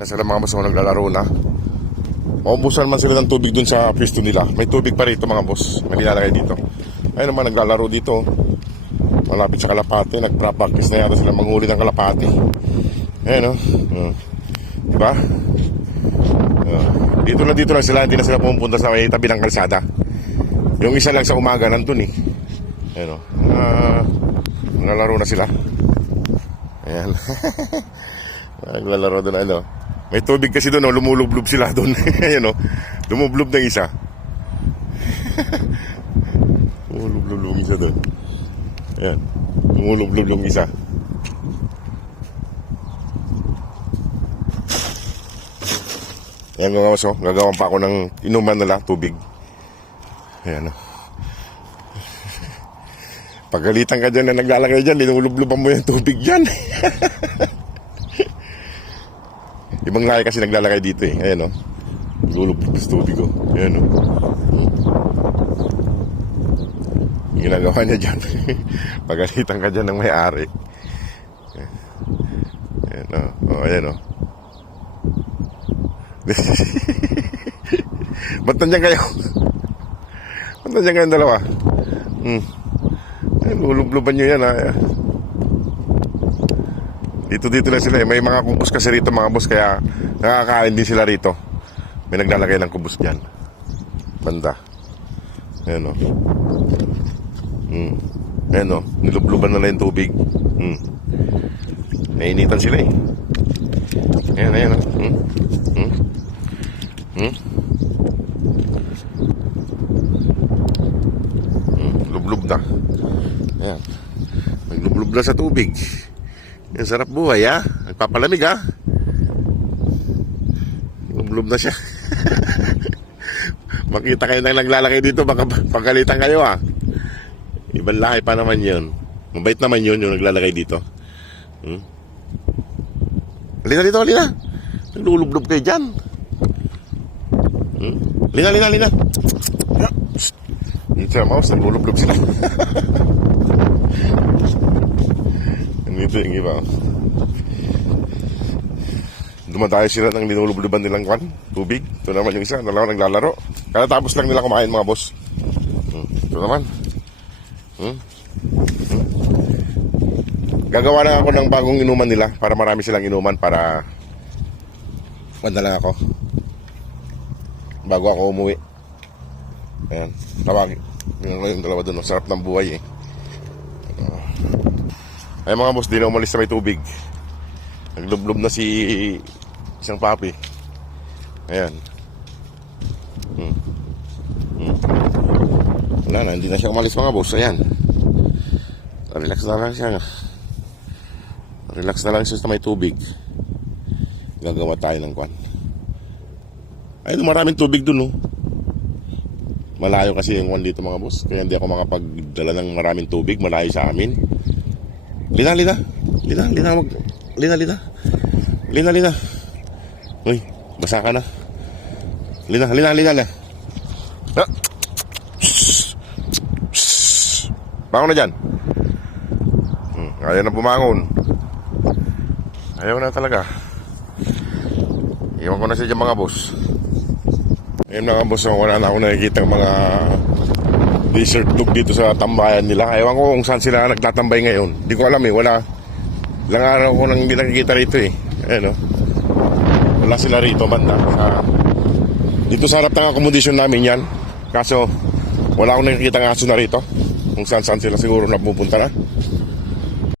Ano sila mga boss, naglalaro na. Maubusan man sila ng tubig dun sa pwesto nila. May tubig pa rito mga boss. May nilalagay dito. Ayun naman, naglalaro dito. Malapit sa kalapate. Nagpractice na yata sila manghuli ng kalapate. Ayun o. Diba? Dito lang sila. Hindi na sila pumunta sa may tabi ng kalsada. Yung isa lang sa umaga nandun eh. Ayun o. Naglalaro na sila. Ayan. Naglalaro doon ano. May tubig kasi doon, lumulublob sila doon. Ayan o, lumublob ng isa. Lumulublob yung isa doon. Ayan, lumulublob yung isa. Ayan mga maso, gagawan pa ako ng inuman nila, tubig. Ayan o. Pagalitan ka dyan na naglalagay dyan, linulubloban mo yung tubig dyan. Ibang lahi kasi naglalagay dito eh. Ayan o. Lulublob sa tubig o. Ayan o. Yung ginagawa niya dyan. Pagalitan ka dyan ng may-ari. Ayan o. O ayan o. Ba't nandiyan kayo? Ba't nandiyan kayong dalawa? Ayan, lulubloban nyo yan ha. Dito lang sila eh. May mga kubos kasi rito mga boss. Kaya nakakain din sila rito. May naglalagay ng kubos dyan. Banda. Ayan o. Ayan o. Nilubluban na lang yung tubig. Nainitan sila eh. Ayan o. Lublub na. Ayan. Naglublub na sa tubig. Ang sarap buhay ha. Nagpapalamig ha. Lumblub na siya. Makita kayo nang naglalakay dito, baka pagalitan kayo ha. Ibang lahi pa naman yun. Mabait naman yun yung naglalakay dito. Halina dito, halina. Naglulublob kayo dyan. Halina. Dito sa mouse, naglulublob sila. Dito yung iba. Dumadayo sila ng linulubluban nilang kwan, tubig. Ito naman yung isa, dalawa naglalaro. Katatapos lang nila kumain mga boss. Ito naman. Gagawa lang ako ng bagong inuman nila para marami silang inuman para manda lang ako bago ako umuwi. Ayan, tawagin. Yung dalawa doon, sarap ng buhay eh. Ay mga boss, di na umalis na may tubig. Naglublob na si isang papi. Ayan. Wala na, hindi na siya umalis mga boss. Ayan. Relax na lang siya. Relax na lang siya sa may tubig. Gagawa tayo ng kwan. Ay, maraming tubig dun oh. Malayo kasi yung kwan dito mga boss. Kaya hindi ako makapagdala ng maraming tubig. Malayo sa amin. Lina. Uy, basa ka na. Lina. Ah. Bangon na dyan. Ayaw na bumangon. Ayaw na talaga. Iwan ko na siya dyan mga boss. Ayun mga boss, wala na ako nakikita mga desert dog dito sa tambayan nila. Ewan ko kung saan sila nagtatambay ngayon. Di ko alam eh, wala. Ilang araw ko nang hindi nakikita rito eh. Ayan o. Wala sila rito banda. Dito sa harap ng akomodasyon namin yan. Kaso wala akong nakikita ng aso na rito. Kung saan sila siguro napupunta na.